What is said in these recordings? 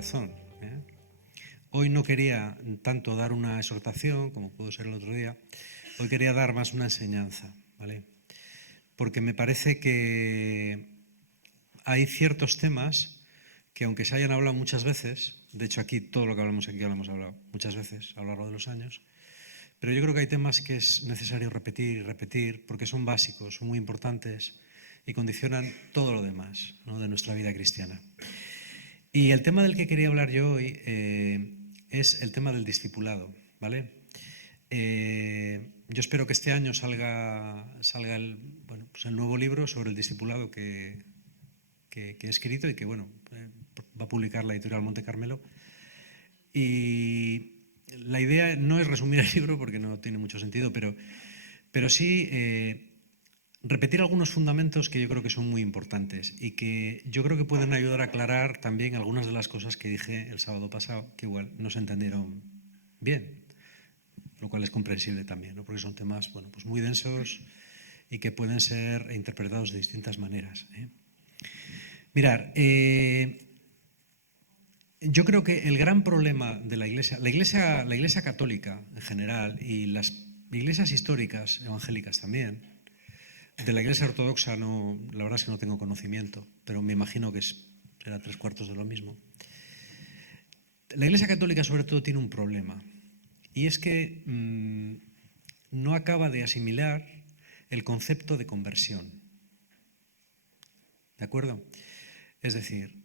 razón. Hoy no quería tanto dar una exhortación, como pudo ser el otro día. Hoy quería dar más una enseñanza, ¿vale? Porque me parece que hay ciertos temas que, aunque se hayan hablado muchas veces, de hecho aquí todo lo que hablamos aquí lo hemos hablado muchas veces a lo largo de los años, pero yo creo que hay temas que es necesario repetir y repetir porque son básicos, son muy importantes y condicionan todo lo demás, ¿no?, de nuestra vida cristiana. Y el tema del que quería hablar yo hoy es el tema del discipulado, ¿vale? Yo espero que este año salga el nuevo libro sobre el discipulado que he escrito y que va a publicar la editorial Monte Carmelo. Y la idea no es resumir el libro porque no tiene mucho sentido, pero sí repetir algunos fundamentos que yo creo que son muy importantes y que yo creo que pueden ayudar a aclarar también algunas de las cosas que dije el sábado pasado, que igual no se entendieron bien, lo cual es comprensible también, ¿no?, porque son temas pues muy densos y que pueden ser interpretados de distintas maneras. Mirar, yo creo que el gran problema de la Iglesia católica en general y las iglesias históricas evangélicas también, de la Iglesia ortodoxa no, la verdad es que no tengo conocimiento, pero me imagino que será 3/4 de lo mismo. La Iglesia católica sobre todo tiene un problema y es que no acaba de asimilar el concepto de conversión. ¿De acuerdo? Es decir,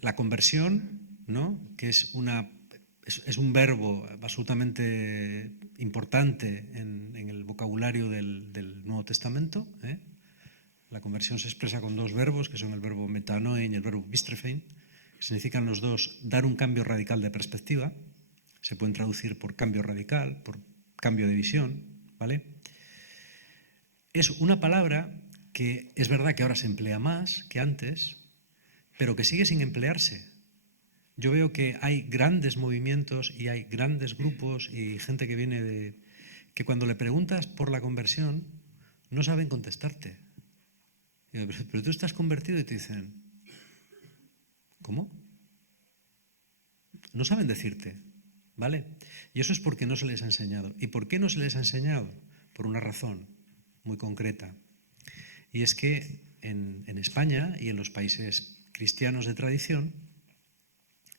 la conversión, ¿no?, que es un verbo absolutamente importante en el vocabulario del Nuevo Testamento. La conversión se expresa con dos verbos, que son el verbo metanoein y el verbo bistrephēin, que significan los dos dar un cambio radical de perspectiva. Se pueden traducir por cambio radical, por cambio de visión, ¿vale? Es una palabra que es verdad que ahora se emplea más que antes, pero que sigue sin emplearse. Yo veo que hay grandes movimientos y hay grandes grupos y gente que viene que cuando le preguntas por la conversión no saben contestarte. Pero tú estás convertido, y te dicen, ¿cómo? No saben decirte, ¿vale? Y eso es porque no se les ha enseñado. ¿Y por qué no se les ha enseñado? Por una razón muy concreta. Y es que en España y en los países cristianos de tradición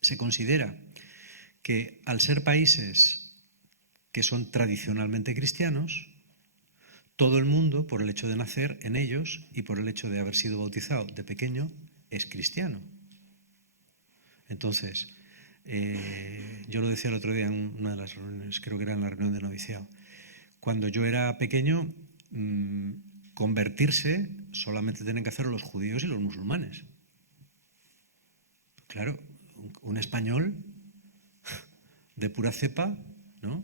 se considera que, al ser países que son tradicionalmente cristianos, todo el mundo, por el hecho de nacer en ellos y por el hecho de haber sido bautizado de pequeño, es cristiano. Entonces, yo lo decía el otro día en una de las reuniones, creo que era en la reunión de noviciado, cuando yo era pequeño, convertirse solamente tienen que hacerlo los judíos y los musulmanes. Claro, un español de pura cepa, ¿no?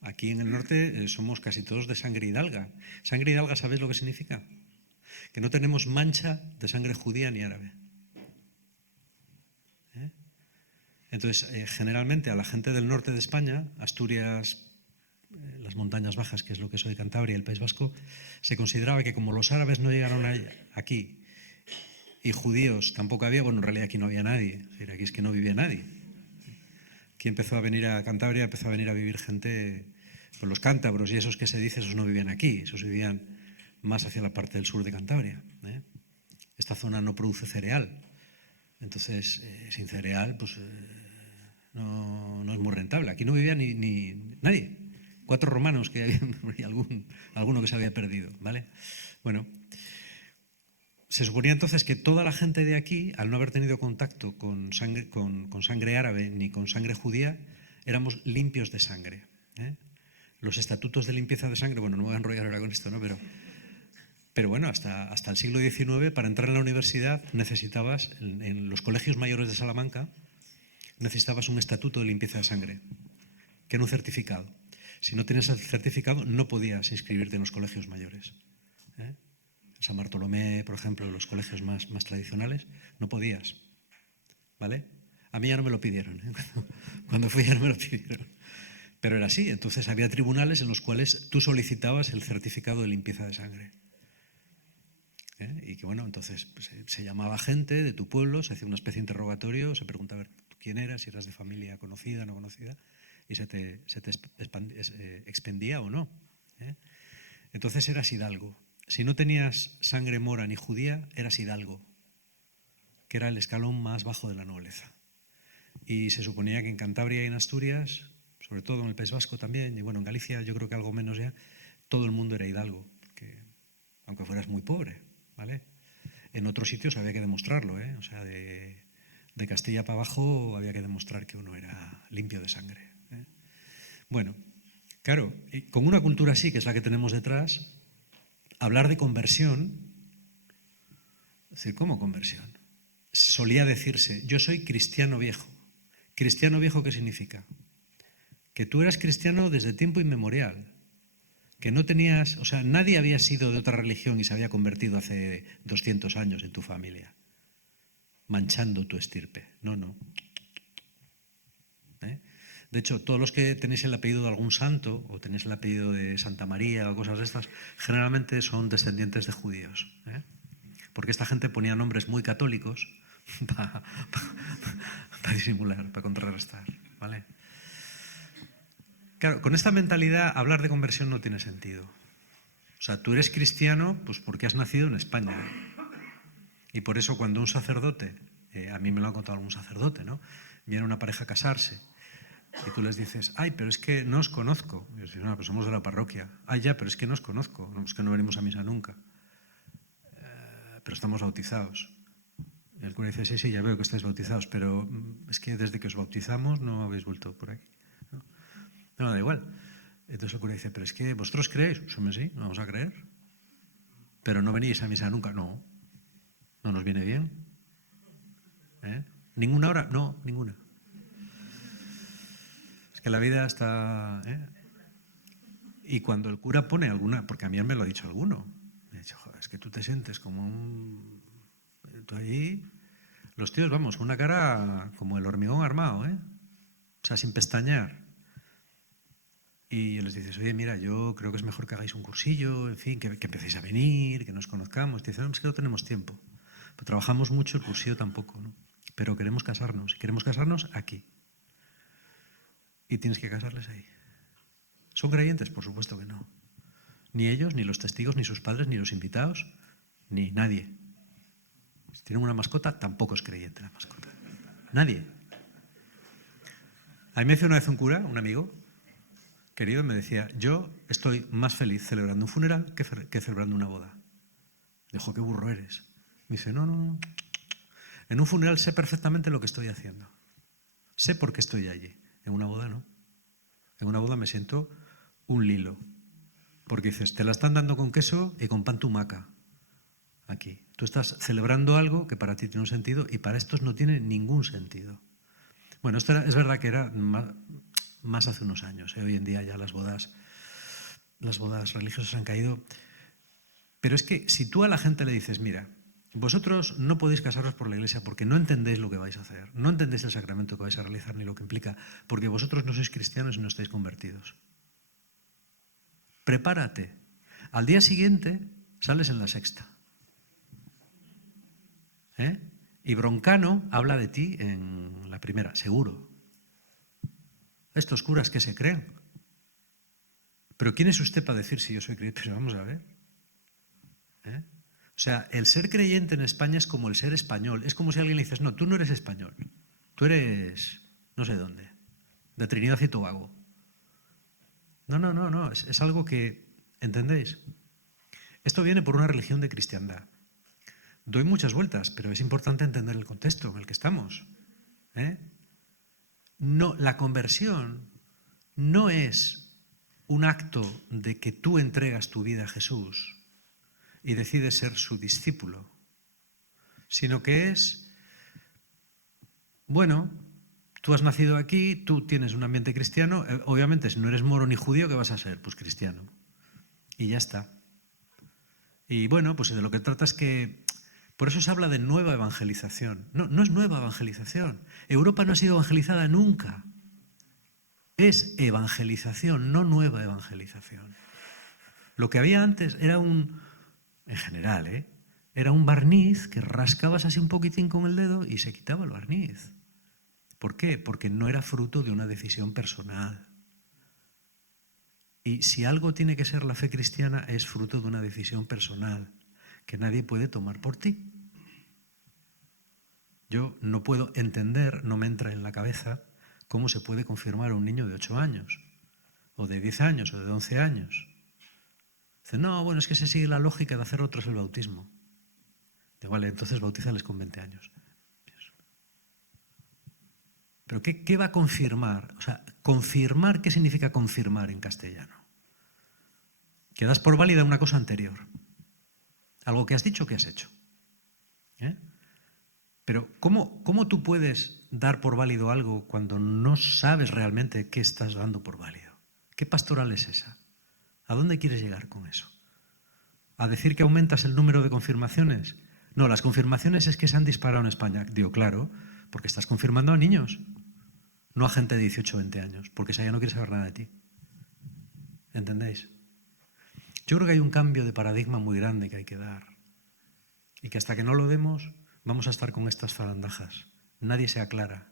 Aquí en el norte somos casi todos de sangre hidalga. Sangre hidalga, ¿sabéis lo que significa? Que no tenemos mancha de sangre judía ni árabe. Entonces, generalmente a la gente del norte de España, Asturias, las montañas bajas, que es lo que es hoy Cantabria y el País Vasco, se consideraba que como los árabes no llegaron aquí y judíos tampoco había, bueno, en realidad aquí no había nadie, es decir, aquí es que no vivía nadie. Aquí empezó a venir a Cantabria, empezó a venir a vivir gente, pues los cántabros y esos que se dice, esos no vivían aquí, esos vivían más hacia la parte del sur de Cantabria. Esta zona no produce cereal, entonces sin cereal pues no es muy rentable. Aquí no vivía ni nadie. 4 romanos que había y alguno que se había perdido, ¿vale? Bueno, se suponía entonces que toda la gente de aquí, al no haber tenido contacto con sangre árabe ni con sangre judía, éramos limpios de sangre. Los estatutos de limpieza de sangre, bueno, no me voy a enrollar ahora con esto, ¿no? Pero bueno, hasta el siglo XIX, para entrar en la universidad necesitabas, en los colegios mayores de Salamanca, necesitabas un estatuto de limpieza de sangre, que era un certificado. Si no tenías el certificado, no podías inscribirte en los colegios mayores. San Bartolomé, por ejemplo, los colegios más tradicionales, no podías, ¿vale? A mí ya no me lo pidieron, Cuando fui ya no me lo pidieron. Pero era así, entonces había tribunales en los cuales tú solicitabas el certificado de limpieza de sangre. Y que bueno, entonces pues, se llamaba gente de tu pueblo, se hacía una especie de interrogatorio, se preguntaba a ver quién eras, si eras de familia conocida, no conocida, y se te expendía o no. Entonces eras hidalgo. Si no tenías sangre mora ni judía, eras hidalgo, que era el escalón más bajo de la nobleza. Y se suponía que en Cantabria y en Asturias, sobre todo en el País Vasco también, y bueno, en Galicia yo creo que algo menos ya, todo el mundo era hidalgo, porque, aunque fueras muy pobre, ¿vale? En otros sitios había que demostrarlo, ¿eh? O sea, de Castilla para abajo había que demostrar que uno era limpio de sangre, ¿eh? Bueno, claro, con una cultura así, que es la que tenemos detrás, hablar de conversión, es decir, ¿cómo conversión? Solía decirse, yo soy cristiano viejo. ¿Cristiano viejo qué significa? Que tú eras cristiano desde tiempo inmemorial, que no tenías, o sea, nadie había sido de otra religión y se había convertido hace 200 años en tu familia, manchando tu estirpe. No, no. De hecho, todos los que tenéis el apellido de algún santo o tenéis el apellido de Santa María o cosas de estas, generalmente son descendientes de judíos, porque esta gente ponía nombres muy católicos para disimular, para contrarrestar, ¿vale? Claro, con esta mentalidad hablar de conversión no tiene sentido. O sea, tú eres cristiano pues porque has nacido en España. Y por eso cuando un sacerdote, a mí me lo ha contado algún sacerdote, ¿no? Viene una pareja a casarse y tú les dices, ay, pero es que no os conozco. Y yo digo, no, pues somos de la parroquia. Ay, ya, pero es que no os conozco. No, es que no venimos a misa nunca. Pero estamos bautizados. Y el cura dice, sí, sí, ya veo que estáis bautizados, pero es que desde que os bautizamos no habéis vuelto por aquí. No, da igual. Entonces el cura dice, pero es que vosotros creéis. Sí, no vamos a creer. Pero no venís a misa nunca. No, no nos viene bien. ¿Ninguna hora? No, ninguna. Es que la vida está... Y cuando el cura pone alguna, porque a mí me lo ha dicho alguno, me ha dicho, joder, es que tú te sientes como un... Tú allí, los tíos, vamos, con una cara como el hormigón armado, o sea, sin pestañear. Y les dices, oye, mira, yo creo que es mejor que hagáis un cursillo, en fin, que empecéis a venir, que nos conozcamos. Y te dicen, no, es que no tenemos tiempo. Pues trabajamos mucho, el cursillo tampoco, ¿no? Pero queremos casarnos, y queremos casarnos aquí. Y tienes que casarles ahí. ¿Son creyentes? Por supuesto que no. Ni ellos, ni los testigos, ni sus padres, ni los invitados, ni nadie. Si tienen una mascota, tampoco es creyente la mascota. Nadie. A mí me decía una vez un cura, un amigo querido, me decía, yo estoy más feliz celebrando un funeral que celebrando una boda. Dijo, qué burro eres. Me dice, no, no, no. En un funeral sé perfectamente lo que estoy haciendo. Sé por qué estoy allí. En una boda no. En una boda me siento un lilo. Porque dices, te la están dando con queso y con pan tumaca. Aquí. Tú estás celebrando algo que para ti tiene un sentido y para estos no tiene ningún sentido. Bueno, esto es verdad que era más hace unos años. Hoy en día ya las bodas religiosas han caído. Pero es que si tú a la gente le dices, mira, vosotros no podéis casaros por la iglesia porque no entendéis lo que vais a hacer, no entendéis el sacramento que vais a realizar ni lo que implica, porque vosotros no sois cristianos y no estáis convertidos. Prepárate. Al día siguiente sales en La Sexta. Y Broncano habla de ti en La Primera, seguro. Estos curas que se creen. Pero ¿quién es usted para decir si yo soy creyente? Pero vamos a ver. O sea, el ser creyente en España es como el ser español. Es como si alguien le dices, no, tú no eres español. Tú eres no sé dónde, de Trinidad y Tobago. No, no, no, no. Es algo que, ¿entendéis? Esto viene por una religión de cristiandad. Doy muchas vueltas, pero es importante entender el contexto en el que estamos. No, la conversión no es un acto de que tú entregas tu vida a Jesús y decides ser su discípulo, sino que es, bueno, tú has nacido aquí, tú tienes un ambiente cristiano, obviamente si no eres moro ni judío, ¿qué vas a ser? Pues cristiano. Y ya está. Y bueno, pues de lo que trata es que, por eso se habla de nueva evangelización. No, no es nueva evangelización. Europa no ha sido evangelizada nunca. Es evangelización, no nueva evangelización. Lo que había antes era en general, Era un barniz que rascabas así un poquitín con el dedo y se quitaba el barniz. ¿Por qué? Porque no era fruto de una decisión personal. Y si algo tiene que ser la fe cristiana, es fruto de una decisión personal que nadie puede tomar por ti. Yo no puedo entender, no me entra en la cabeza cómo se puede confirmar a un niño de 8 años, o de 10 años, o de 11 años. Dice, no, bueno, es que se sigue la lógica de hacer otros el bautismo. Digo, vale, entonces bautízales con 20 años. ¿Pero qué va a confirmar? O sea, confirmar, ¿qué significa confirmar en castellano? Que das por válida una cosa anterior. Algo que has dicho o que has hecho. Pero ¿cómo tú puedes dar por válido algo cuando no sabes realmente qué estás dando por válido? ¿Qué pastoral es esa? ¿A dónde quieres llegar con eso? ¿A decir que aumentas el número de confirmaciones? No, las confirmaciones es que se han disparado en España. Digo, claro, porque estás confirmando a niños, no a gente de 18 o 20 años, porque esa ya no quiere saber nada de ti. ¿Entendéis? Yo creo que hay un cambio de paradigma muy grande que hay que dar. Y que hasta que no lo demos, vamos a estar con estas zarandajas. Nadie se aclara.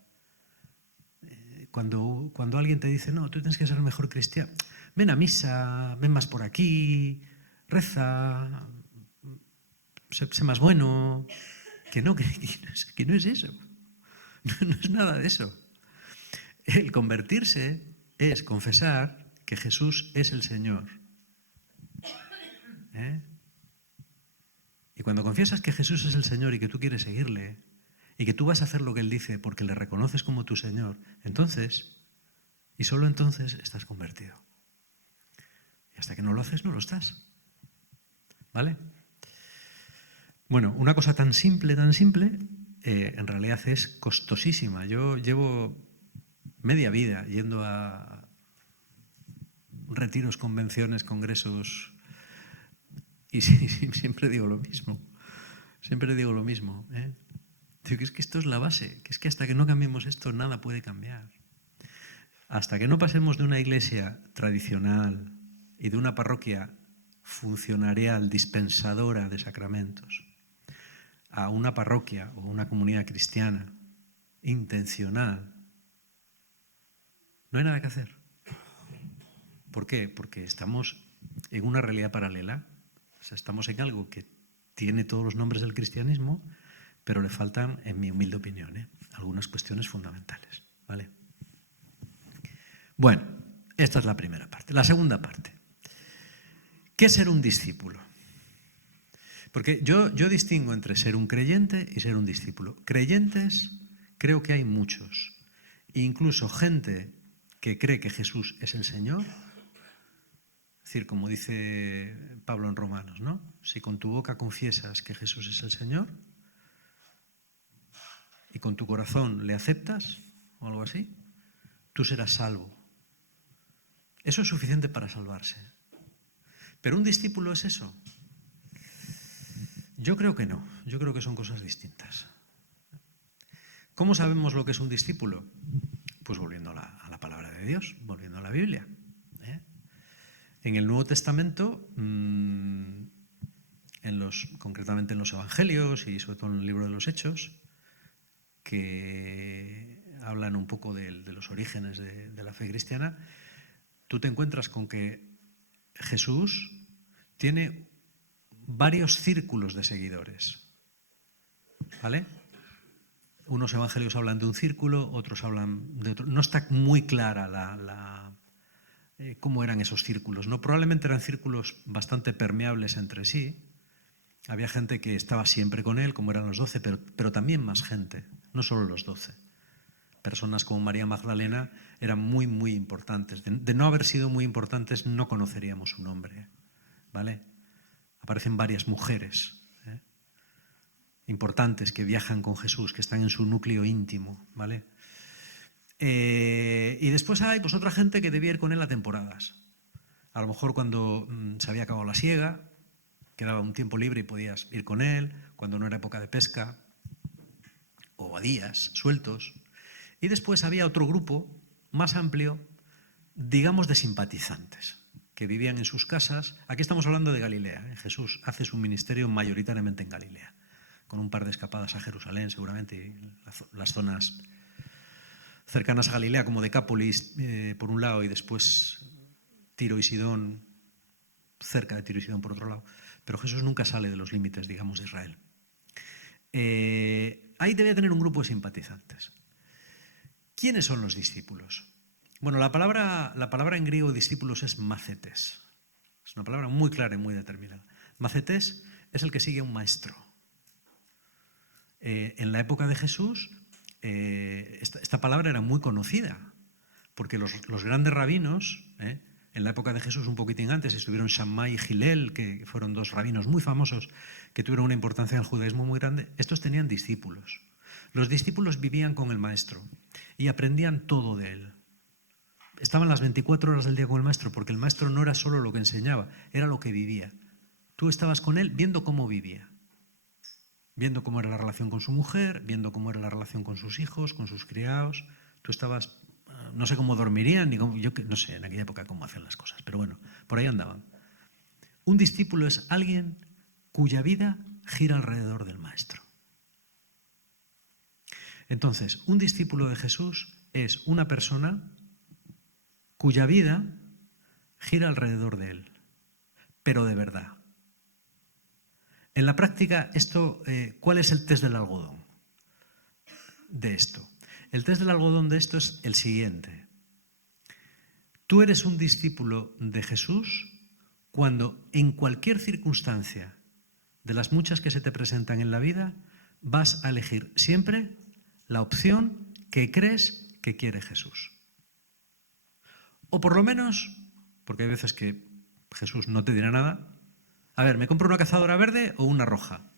Cuando alguien te dice, no, tú tienes que ser el mejor cristiano, ven a misa, ven más por aquí, reza, sé más bueno. Que no es eso. No es nada de eso. El convertirse es confesar que Jesús es el Señor. Y cuando confiesas que Jesús es el Señor y que tú quieres seguirle, y que tú vas a hacer lo que Él dice porque le reconoces como tu Señor, entonces, y solo entonces, estás convertido. Y hasta que no lo haces, no lo estás. ¿Vale? Bueno, una cosa tan simple, en realidad es costosísima. Yo llevo media vida yendo a retiros, convenciones, congresos, y siempre digo lo mismo. Siempre digo lo mismo. Digo que es que esto es la base, que es que hasta que no cambiemos esto, nada puede cambiar. Hasta que no pasemos de una iglesia tradicional y de una parroquia funcionarial, dispensadora de sacramentos, a una parroquia o una comunidad cristiana intencional, no hay nada que hacer. ¿Por qué? Porque estamos en una realidad paralela. O sea, estamos en algo que tiene todos los nombres del cristianismo, pero le faltan, en mi humilde opinión, algunas cuestiones fundamentales. ¿Vale? Bueno, esta es la primera parte. La segunda parte. ¿Qué es ser un discípulo? Porque yo distingo entre ser un creyente y ser un discípulo. Creyentes creo que hay muchos. Incluso gente que cree que Jesús es el Señor. Es decir, como dice Pablo en Romanos, ¿no? Si con tu boca confiesas que Jesús es el Señor y con tu corazón le aceptas, o algo así, tú serás salvo. Eso es suficiente para salvarse. ¿Pero un discípulo es eso? Yo creo que no. Yo creo que son cosas distintas. ¿Cómo sabemos lo que es un discípulo? Pues volviendo a la palabra de Dios, volviendo a la Biblia. En el Nuevo Testamento, concretamente en los Evangelios y sobre todo en el libro de los Hechos, que hablan un poco de los orígenes de la fe cristiana, tú te encuentras con que Jesús tiene varios círculos de seguidores. ¿Vale? Unos evangelios hablan de un círculo, otros hablan de otro. No está muy clara cómo eran esos círculos, ¿no? Probablemente eran círculos bastante permeables entre sí. Había gente que estaba siempre con él, como eran los 12, pero también más gente, no solo los 12. Personas como María Magdalena eran muy, muy importantes. De no haber sido muy importantes, no conoceríamos su nombre. ¿Vale? Aparecen varias mujeres importantes que viajan con Jesús, que están en su núcleo íntimo. ¿Vale? Y después hay pues, otra gente que debía ir con él a temporadas. A lo mejor cuando se había acabado la siega, quedaba un tiempo libre y podías ir con él, cuando no era época de pesca, o a días sueltos. Y después había otro grupo más amplio, digamos de simpatizantes. que vivían en sus casas. Aquí estamos hablando de Galilea, ¿eh? Jesús hace su ministerio mayoritariamente en Galilea, con un par de escapadas a Jerusalén seguramente, y las zonas cercanas a Galilea como Decápolis por un lado y después Tiro y Sidón, cerca de Tiro y Sidón por otro lado. Pero Jesús nunca sale de los límites, digamos, de Israel. Ahí debía tener un grupo de simpatizantes. ¿Quiénes son los discípulos? Bueno, la palabra en griego discípulos es macetes. Es una palabra muy clara y muy determinada. Macetes es el que sigue a un maestro. En la época de Jesús, esta palabra era muy conocida, porque los grandes rabinos, en la época de Jesús, un poquitín antes, estuvieron Shammai y Gilel, que fueron dos rabinos muy famosos, que tuvieron una importancia en el judaísmo muy grande. Estos tenían discípulos. Los discípulos vivían con el maestro y aprendían todo de él. Estaban las 24 horas del día con el maestro, porque el maestro no era solo lo que enseñaba, era lo que vivía. Tú estabas con él viendo cómo vivía, viendo cómo era la relación con su mujer, viendo cómo era la relación con sus hijos, con sus criados. Tú estabas, no sé cómo dormirían, ni cómo, yo no sé en aquella época cómo hacían las cosas, pero bueno, por ahí andaban. Un discípulo es alguien cuya vida gira alrededor del maestro. Entonces, un discípulo de Jesús es una persona cuya vida gira alrededor de él, pero de verdad. En la práctica, ¿cuál es el test del algodón de esto? El test del algodón de esto es el siguiente. Tú eres un discípulo de Jesús cuando en cualquier circunstancia de las muchas que se te presentan en la vida vas a elegir siempre la opción que crees que quiere Jesús. O por lo menos, porque hay veces que Jesús no te dirá nada, a ver, ¿me compro una cazadora verde o una roja?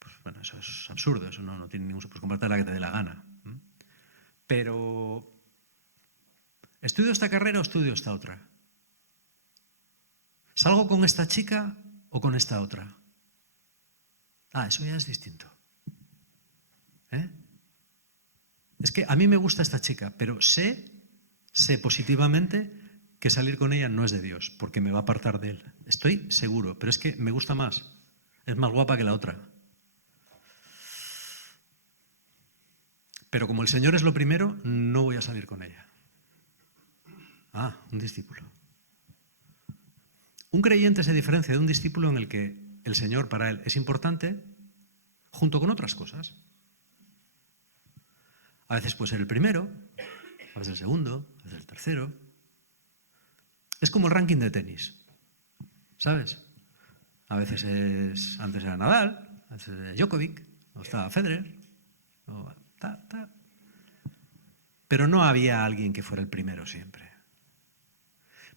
Pues bueno, eso es absurdo, eso no tiene ningún sentido, pues comprarte la que te dé la gana. Pero, ¿estudio esta carrera o estudio esta otra? ¿Salgo con esta chica o con esta otra? Ah, eso ya es distinto. Es que a mí me gusta esta chica, pero sé positivamente que salir con ella no es de Dios, porque me va a apartar de él. Estoy seguro, pero es que me gusta más. Es más guapa que la otra. Pero como el Señor es lo primero, no voy a salir con ella. Ah, un discípulo. Un creyente se diferencia de un discípulo en el que el Señor para él es importante junto con otras cosas. A veces puede ser el primero, a veces el segundo, a veces el tercero. Es como el ranking de tenis, ¿sabes? A veces antes era Nadal, a veces era Djokovic, o estaba Federer, pero no había alguien que fuera el primero siempre.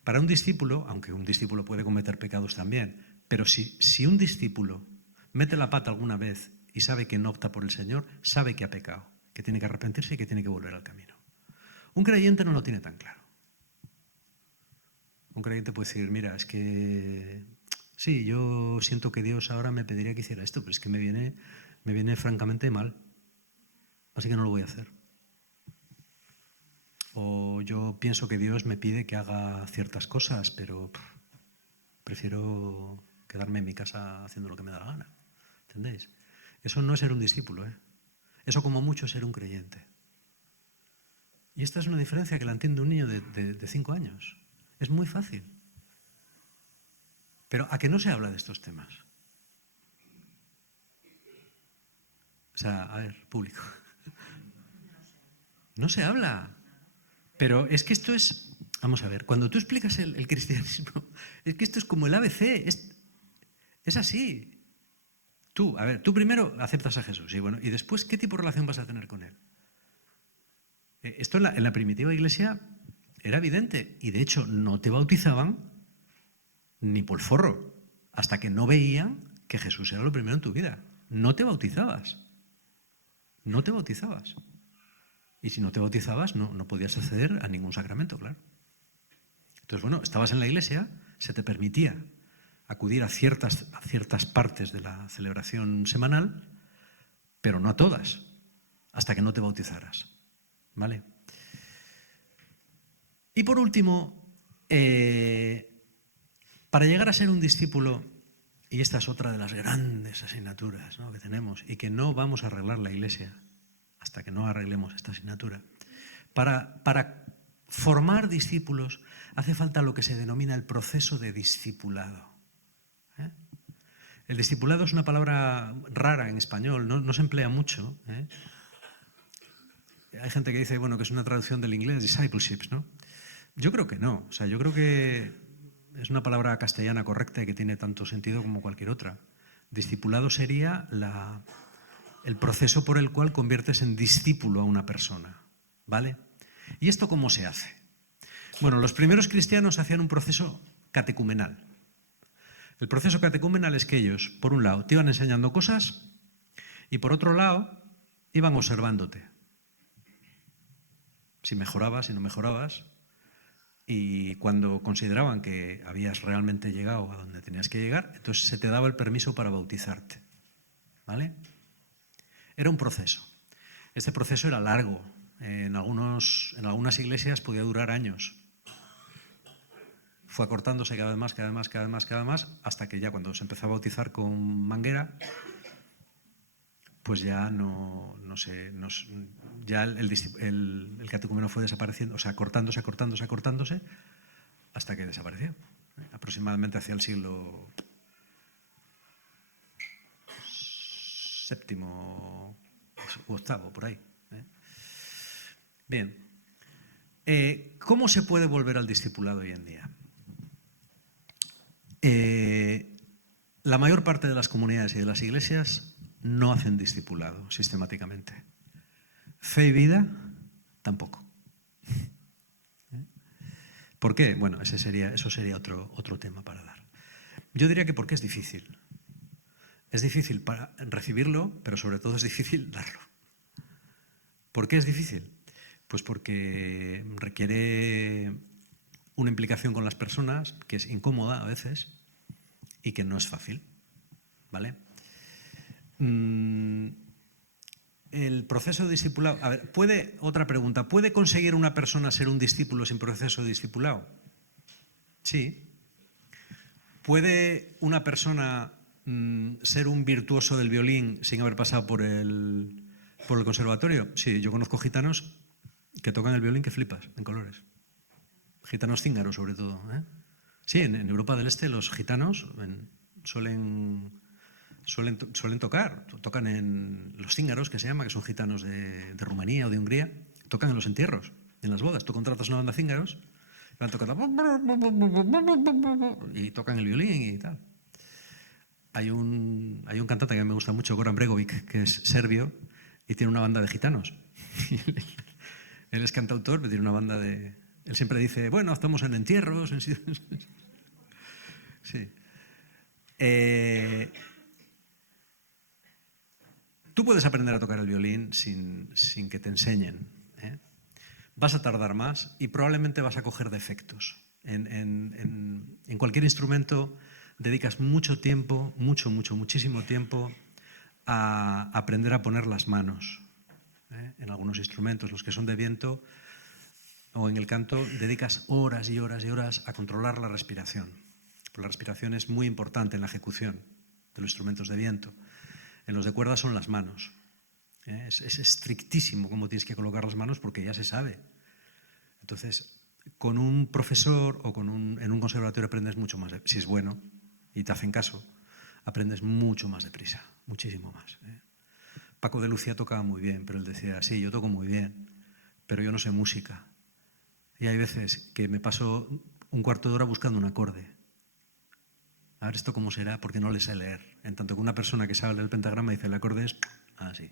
Para un discípulo, aunque un discípulo puede cometer pecados también, pero si un discípulo mete la pata alguna vez y sabe que no opta por el Señor, sabe que ha pecado, que tiene que arrepentirse y que tiene que volver al camino. Un creyente no lo tiene tan claro. Un creyente puede decir, mira, es que sí, yo siento que Dios ahora me pediría que hiciera esto, pero es que me viene francamente mal, así que no lo voy a hacer. O yo pienso que Dios me pide que haga ciertas cosas, pero prefiero quedarme en mi casa haciendo lo que me da la gana. ¿Entendéis? Eso no es ser un discípulo, ¿eh? Eso como mucho es ser un creyente. Y esta es una diferencia que la entiende un niño de 5 años. Es muy fácil. Pero ¿a qué no se habla de estos temas? O sea, a ver, público. No se habla. Pero es que esto es... Vamos a ver, cuando tú explicas el cristianismo, es que esto es como el ABC. Es así. Tú primero aceptas a Jesús y después, ¿qué tipo de relación vas a tener con él? Esto en la primitiva iglesia era evidente y de hecho no te bautizaban ni por forro hasta que no veían que Jesús era lo primero en tu vida. No te bautizabas. No te bautizabas. Y si no te bautizabas no podías acceder a ningún sacramento, claro. Entonces, estabas en la iglesia, se te permitía acudir a ciertas partes de la celebración semanal, pero no a todas, hasta que no te bautizaras. ¿Vale? Y por último, para llegar a ser un discípulo, y esta es otra de las grandes asignaturas, ¿no?, que tenemos y que no vamos a arreglar la Iglesia hasta que no arreglemos esta asignatura, para formar discípulos hace falta lo que se denomina el proceso de discipulado. El discipulado es una palabra rara en español, no se emplea mucho. Hay gente que dice, bueno, que es una traducción del inglés, discipleship, ¿no? Yo creo que no. O sea, yo creo que es una palabra castellana correcta y que tiene tanto sentido como cualquier otra. Discipulado sería el proceso por el cual conviertes en discípulo a una persona, ¿vale? ¿Y esto cómo se hace? Bueno, los primeros cristianos hacían un proceso catecumenal. El proceso catecumenal es que ellos, por un lado, te iban enseñando cosas y por otro lado, iban observándote. Si mejorabas, si no mejorabas, y cuando consideraban que habías realmente llegado a donde tenías que llegar, entonces se te daba el permiso para bautizarte, ¿vale? Era un proceso. Este proceso era largo. En algunas iglesias podía durar años. Fue acortándose cada vez más, hasta que ya cuando se empezó a bautizar con manguera, pues ya ya el catecúmeno fue desapareciendo, o sea, acortándose, hasta que desapareció. Aproximadamente hacia el siglo VII u VIII, por ahí. Bien. ¿Cómo se puede volver al discipulado hoy en día? La mayor parte de las comunidades y de las iglesias no hacen discipulado sistemáticamente. Fe y vida, tampoco. ¿Por qué? Bueno, eso sería otro tema para dar. Yo diría que porque es difícil. Es difícil para recibirlo, pero sobre todo es difícil darlo. ¿Por qué es difícil? Pues porque requiere una implicación con las personas que es incómoda a veces y que no es fácil, ¿vale? El proceso de discipulado... A ver, otra pregunta. ¿Puede conseguir una persona ser un discípulo sin proceso de discipulado? Sí. ¿Puede una persona ser un virtuoso del violín sin haber pasado por el conservatorio? Sí, yo conozco gitanos que tocan el violín que flipas, en colores. Gitanos cíngaros, sobre todo. Sí, en Europa del Este los gitanos suelen tocan en los cíngaros, que se llama, que son gitanos de Rumanía o de Hungría, tocan en los entierros, en las bodas. Tú contratas una banda de cíngaros, van tocando y tocan el violín y tal. Hay un cantante que me gusta mucho, Goran Bregovic, que es serbio y tiene una banda de gitanos. Él es cantautor, pero tiene una banda de... Él siempre dice, bueno, estamos en entierros. Sí. Tú puedes aprender a tocar el violín sin que te enseñen. Vas a tardar más y probablemente vas a coger defectos. En cualquier instrumento dedicas mucho tiempo, muchísimo tiempo a aprender a poner las manos. En algunos instrumentos, los que son de viento o en el canto, dedicas horas y horas y horas a controlar la respiración. Porque la respiración es muy importante en la ejecución de los instrumentos de viento. En los de cuerda son las manos. Es estrictísimo cómo tienes que colocar las manos porque ya se sabe. Entonces, con un profesor o en un conservatorio aprendes mucho más, si es bueno y te hacen caso, aprendes mucho más deprisa, muchísimo más. Paco de Lucía tocaba muy bien, pero él decía, sí, yo toco muy bien, pero yo no sé música. Y hay veces que me paso un cuarto de hora buscando un acorde. A ver esto cómo será, porque no le sé leer. En tanto que una persona que sabe leer el pentagrama dice el acorde es así.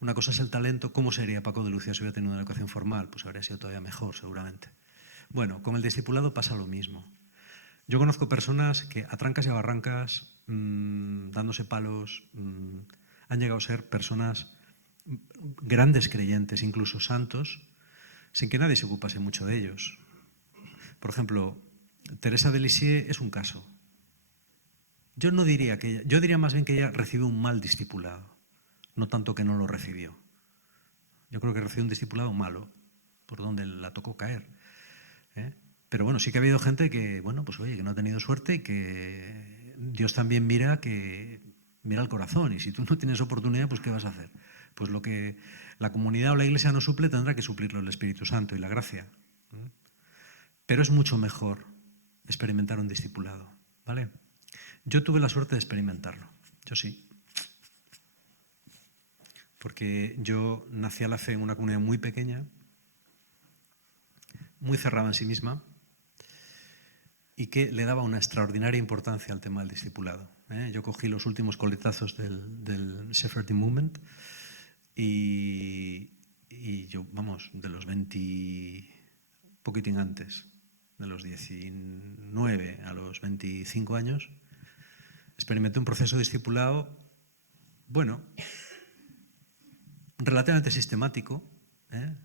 Una cosa es el talento. ¿Cómo sería Paco de Lucía si hubiera tenido una educación formal? Pues habría sido todavía mejor, seguramente. Bueno, con el discipulado pasa lo mismo. Yo conozco personas que a trancas y a barrancas, dándose palos, han llegado a ser personas grandes creyentes, incluso santos, sin que nadie se ocupase mucho de ellos. Por ejemplo, Teresa de Lisieux es un caso. Yo diría más bien que ella recibió un mal discipulado, no tanto que no lo recibió. Yo creo que recibió un discipulado malo, por donde la tocó caer. Pero bueno, sí que ha habido gente que, bueno, pues oye, que no ha tenido suerte y que Dios también mira el corazón, y si tú no tienes oportunidad, pues ¿qué vas a hacer? Pues lo que la comunidad o la iglesia no suple, tendrá que suplirlo el Espíritu Santo y la gracia. Pero es mucho mejor experimentar un discipulado, ¿vale? Yo tuve la suerte de experimentarlo, yo sí. Porque yo nací a la fe en una comunidad muy pequeña, muy cerrada en sí misma, y que le daba una extraordinaria importancia al tema del discipulado. Yo cogí los últimos coletazos del Shepherding Movement y yo, vamos, de los 20, poquitín antes, de los 19 a los 25 años, experimenté un proceso de discipulado, bueno, relativamente sistemático,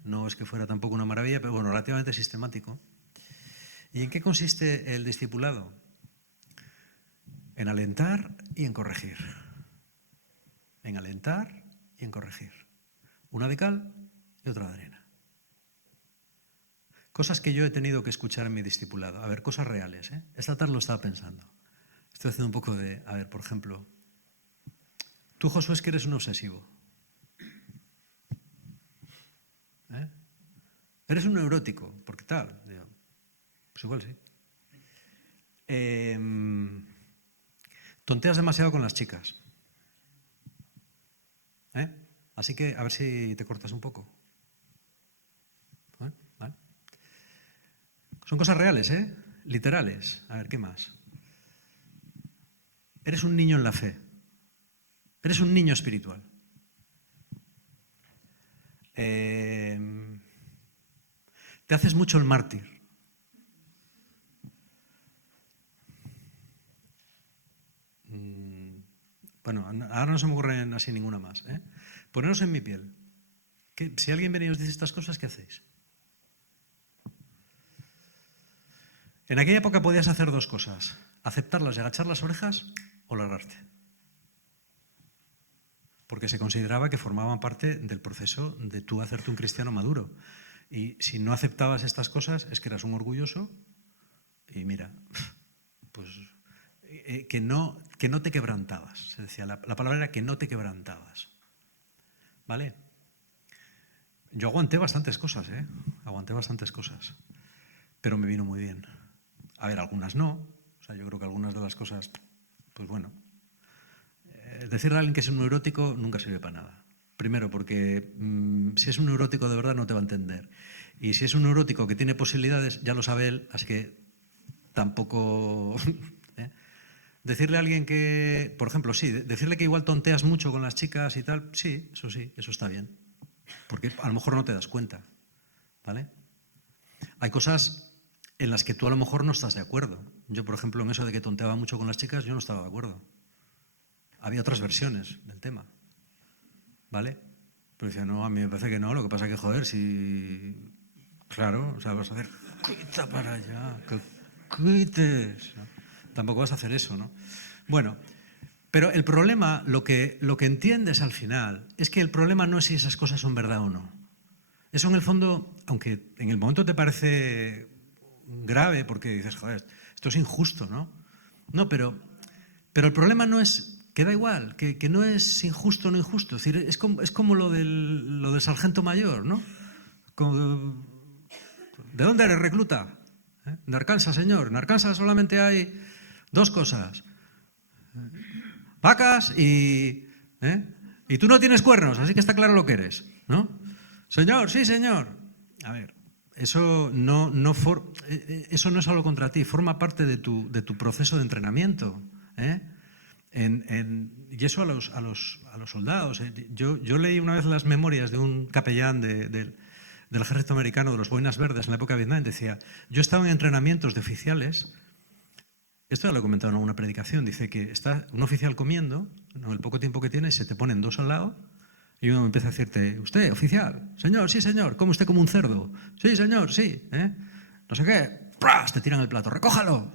no es que fuera tampoco una maravilla, pero bueno, relativamente sistemático. ¿Y en qué consiste el discipulado? En alentar y en corregir. En alentar y en corregir. Una de cal y otra de arena. Cosas que yo he tenido que escuchar en mi discipulado. A ver, cosas reales. Esta tarde lo estaba pensando. Estoy haciendo un poco de... A ver, por ejemplo, tú, Josué, es que eres un obsesivo. Eres un neurótico. ¿Por qué tal? Digo, pues igual sí. Tonteas demasiado con las chicas. Así que a ver si te cortas un poco. ¿Vale? Son cosas reales, literales. A ver, ¿qué más? Eres un niño en la fe. Eres un niño espiritual. Te haces mucho el mártir. Bueno, ahora no se me ocurren así ninguna más. Poneros en mi piel. Si alguien viene y os dice estas cosas, ¿qué hacéis? En aquella época podías hacer dos cosas: aceptarlas y agachar las orejas, o largarte. Porque se consideraba que formaban parte del proceso de tú hacerte un cristiano maduro. Y si no aceptabas estas cosas, es que eras un orgulloso y mira, pues que no te quebrantabas. Se decía, la palabra era que no te quebrantabas. ¿Vale? Yo aguanté bastantes cosas, aguanté bastantes cosas, pero me vino muy bien. A ver, algunas no. O sea, yo creo que algunas de las cosas, pues bueno, decirle a alguien que es un neurótico nunca sirve para nada. Primero, porque si es un neurótico de verdad no te va a entender. Y si es un neurótico que tiene posibilidades, ya lo sabe él, así que tampoco... Decirle a alguien que, por ejemplo, sí, decirle que igual tonteas mucho con las chicas y tal, sí, eso está bien. Porque a lo mejor no te das cuenta, ¿vale? Hay cosas en las que tú a lo mejor no estás de acuerdo. Yo, por ejemplo, en eso de que tonteaba mucho con las chicas, yo no estaba de acuerdo. Había otras versiones del tema, ¿vale? Pero decía, no, a mí me parece que no, lo que pasa es que, joder, si... Claro, o sea, vas a hacer, quita para allá, que quites, ¿no? Tampoco vas a hacer eso, ¿no? Bueno, pero el problema, lo que entiendes al final, es que el problema no es si esas cosas son verdad o no. Eso en el fondo, aunque en el momento te parece grave, porque dices, joder, esto es injusto, ¿no? No, pero el problema no es, que da igual, que no es injusto o no injusto. Es decir, es como lo del sargento mayor, ¿no? ¿De dónde eres, recluta? De Arkansas, señor. En Arkansas solamente hay dos cosas: vacas y tú no tienes cuernos, así que está claro lo que eres, ¿no? Señor, sí, señor. A ver, eso no es algo contra ti, forma parte de tu proceso de entrenamiento, y eso a los soldados. Yo leí una vez las memorias de un capellán del ejército americano, de los Boinas Verdes, en la época de Vietnam. Decía, yo estaba en entrenamientos de oficiales. Esto ya lo he comentado en una predicación. Dice que está un oficial comiendo, en el poco tiempo que tiene, se te ponen dos al lado y uno empieza a decirte, usted, oficial, señor, sí, señor, come usted como un cerdo, sí, señor, sí, no sé qué, ¡pras! Te tiran el plato, recójalo,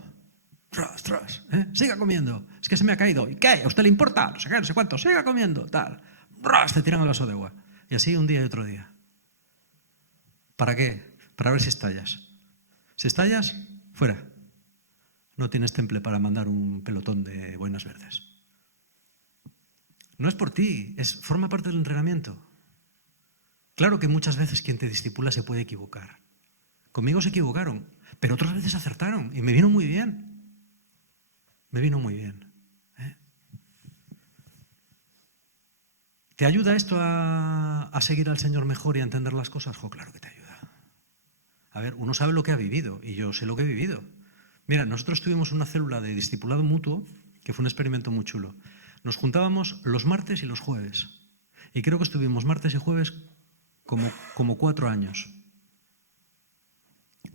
¡tras, tras! Siga comiendo, es que se me ha caído, ¿y qué? ¿A usted le importa? No sé qué, no sé cuánto, siga comiendo, tal, ¡pras! Te tiran el vaso de agua. Y así un día y otro día. ¿Para qué? Para ver si estallas. Si estallas, fuera. No tienes temple para mandar un pelotón de boinas verdes. No es por ti, forma parte del entrenamiento. Claro que muchas veces quien te discipula se puede equivocar. Conmigo se equivocaron, pero otras veces acertaron y me vino muy bien. Me vino muy bien. ¿Te ayuda esto a seguir al Señor mejor y a entender las cosas? Claro que te ayuda. A ver, uno sabe lo que ha vivido y yo sé lo que he vivido. Mira, nosotros tuvimos una célula de discipulado mutuo que fue un experimento muy chulo. Nos juntábamos los martes y los jueves. Y creo que estuvimos martes y jueves como 4 años.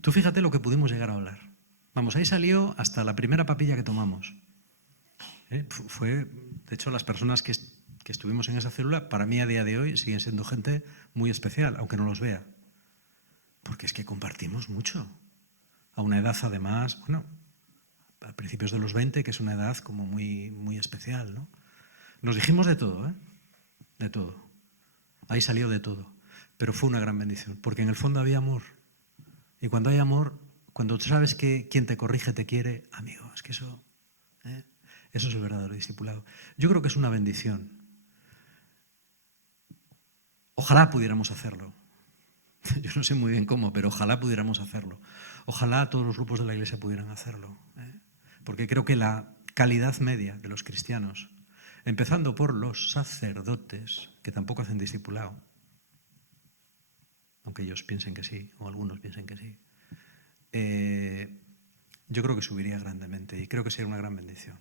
Tú fíjate lo que pudimos llegar a hablar. Vamos, ahí salió hasta la primera papilla que tomamos. Fue, de hecho, las personas que estuvimos en esa célula, para mí a día de hoy siguen siendo gente muy especial, aunque no los vea. Porque es que compartimos mucho. A una edad, además, bueno, a principios de los 20, que es una edad como muy, muy especial, ¿no? Nos dijimos de todo, ¿eh? De todo. Ahí salió de todo. Pero fue una gran bendición, porque en el fondo había amor. Y cuando hay amor, cuando tú sabes que quien te corrige te quiere, amigo, es que eso es el verdadero discipulado. Yo creo que es una bendición. Ojalá pudiéramos hacerlo. Yo no sé muy bien cómo, pero ojalá pudiéramos hacerlo. Ojalá todos los grupos de la Iglesia pudieran hacerlo. Porque creo que la calidad media de los cristianos, empezando por los sacerdotes, que tampoco hacen discipulado, aunque ellos piensen que sí, o algunos piensen que sí, yo creo que subiría grandemente y creo que sería una gran bendición.